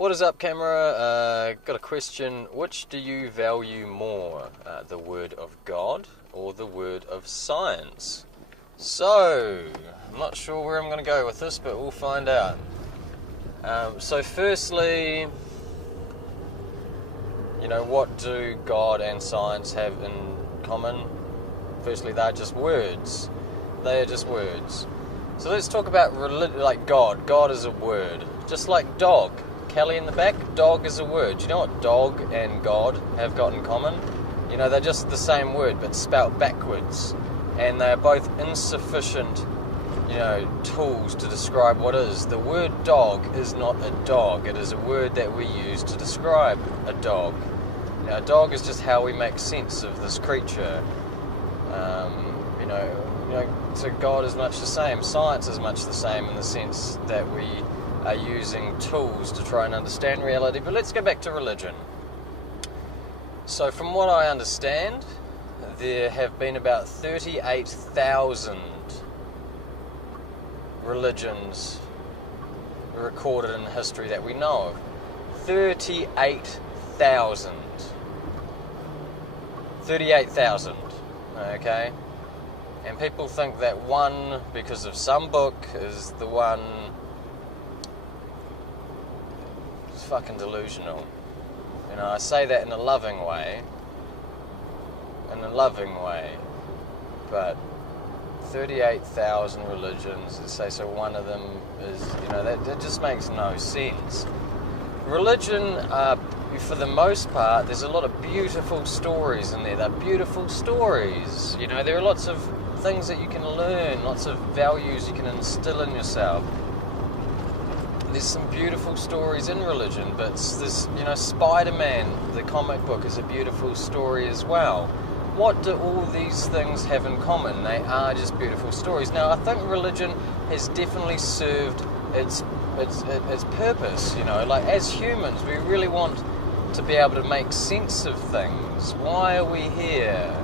What is up, camera? Got a question. Which do you value more, the word of God or the word of science? So, I'm not sure where I'm going to go with this, but we'll find out. So firstly, what do God and science have in common? Firstly, they're just words. They are just words. So let's talk about like God. God is a word. Just like dog. Kelly in the back, dog is a word. Do you know what dog and God have got in common? They're just the same word, but spelt backwards. And they're both insufficient, tools to describe what is. The word dog is not a dog. It is a word that we use to describe a dog. A dog is just how we make sense of this creature. So God is much the same. Science is much the same in the sense that we are using tools to try and understand reality. But let's go back to religion. So from what I understand, there have been about 38,000 religions recorded in history that we know of. 38,000. 38,000, okay? And people think that one, because of some book, is the one. It's fucking delusional. I say that in a loving way. But 38,000 religions, let's say, so one of them is, that just makes no sense. Religion, for the most part, there's a lot of beautiful stories in there. They're beautiful stories. There are lots of things that you can learn, lots of values you can instill in yourself. There's some beautiful stories in religion, but this, Spider-Man, the comic book, is a beautiful story as well. What do all these things have in common? They are just beautiful stories. Now, I think religion has definitely served its purpose. Like as humans, we really want to be able to make sense of things. Why are we here?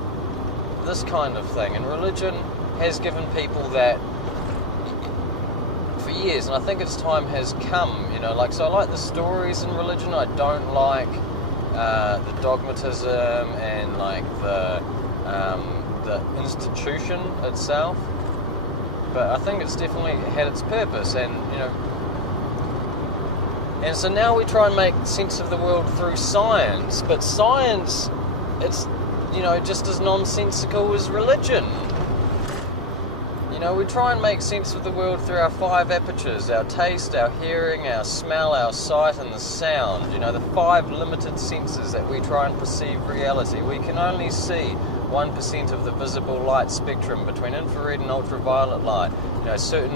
This kind of thing. And religion has given people that for years, and I think its time has come. So I like the stories in religion. I don't like the dogmatism and like the institution itself. But I think it's definitely had its purpose, and so now we try and make sense of the world through science. But science, it's just as nonsensical as religion. We try and make sense of the world through our 5 apertures: our taste, our hearing, our smell, our sight, and the sound. The 5 limited senses that we try and perceive reality. We can only see 1% of the visible light spectrum between infrared and ultraviolet light. So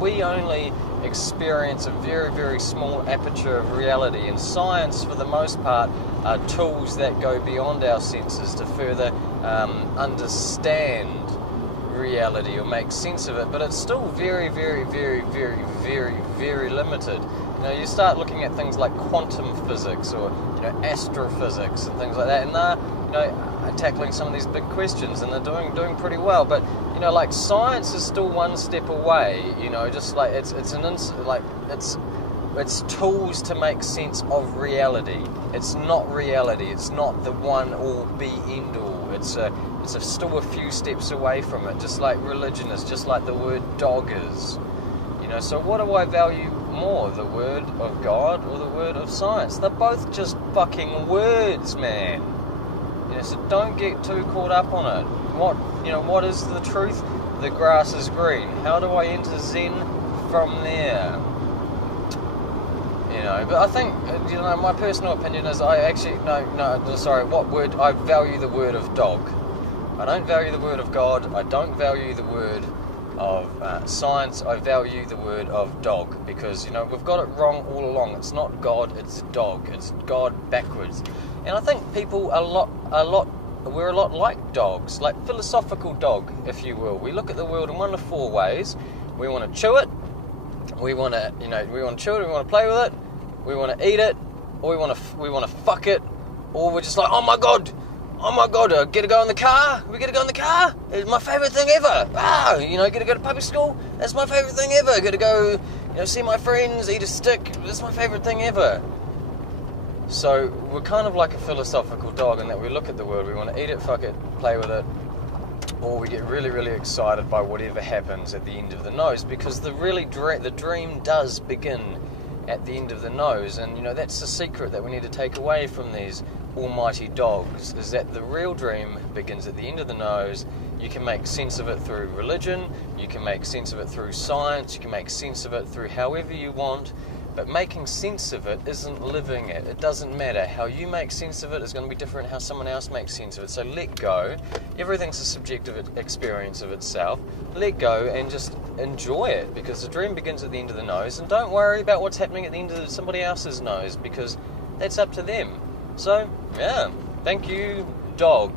we only experience a very, very small aperture of reality. And science, for the most part, are tools that go beyond our senses to further understand reality or make sense of it, but it's still very, very, very, very, very, very limited. You start looking at things like quantum physics or astrophysics and things like that, and they're tackling some of these big questions, and they're doing pretty well. But like science is still one step away. Just like it's tools to make sense of reality. It's not reality. It's not the one all be end all. It's still a few steps away from it, just like religion is, just like the word dog is. So what do I value more, the word of God or the word of science? They're both just fucking words, man. So don't get too caught up on it. What is the truth? The grass is green. How do I enter Zen from there? But I think, my personal opinion is I value the word of dog. I don't value the word of God. I don't value the word of science. I value the word of dog, because, we've got it wrong all along. It's not God, it's dog. It's God backwards. And I think people we're a lot like dogs, like philosophical dog, if you will. We look at the world in one of 4 ways. We want to chew it. We want to chew it. We want to play with it. We want to eat it, or we want to fuck it, or we're just like, oh my god, get to go in the car. We get to go in the car. It's my favourite thing ever. Get to go to public school. That's my favourite thing ever. Get to go You know, see my friends, eat a stick. That's my favourite thing ever. So we're kind of like a philosophical dog in that we look at the world, we want to eat it, fuck it, play with it, or we get really, really excited by whatever happens at the end of the nose, because the dream does begin at the end of the nose. And you know, that's the secret that we need to take away from these almighty dogs, is that the real dream begins at the end of the nose. You can make sense of it through religion, you can make sense of it through science, you can make sense of it through however you want, but making sense of it isn't living it. It doesn't matter. How you make sense of it is going to be different how someone else makes sense of it. So let go. Everything's a subjective experience of itself. Let go and just enjoy it, because the dream begins at the end of the nose, and don't worry about what's happening at the end of somebody else's nose, because that's up to them. So, yeah, thank you, dog.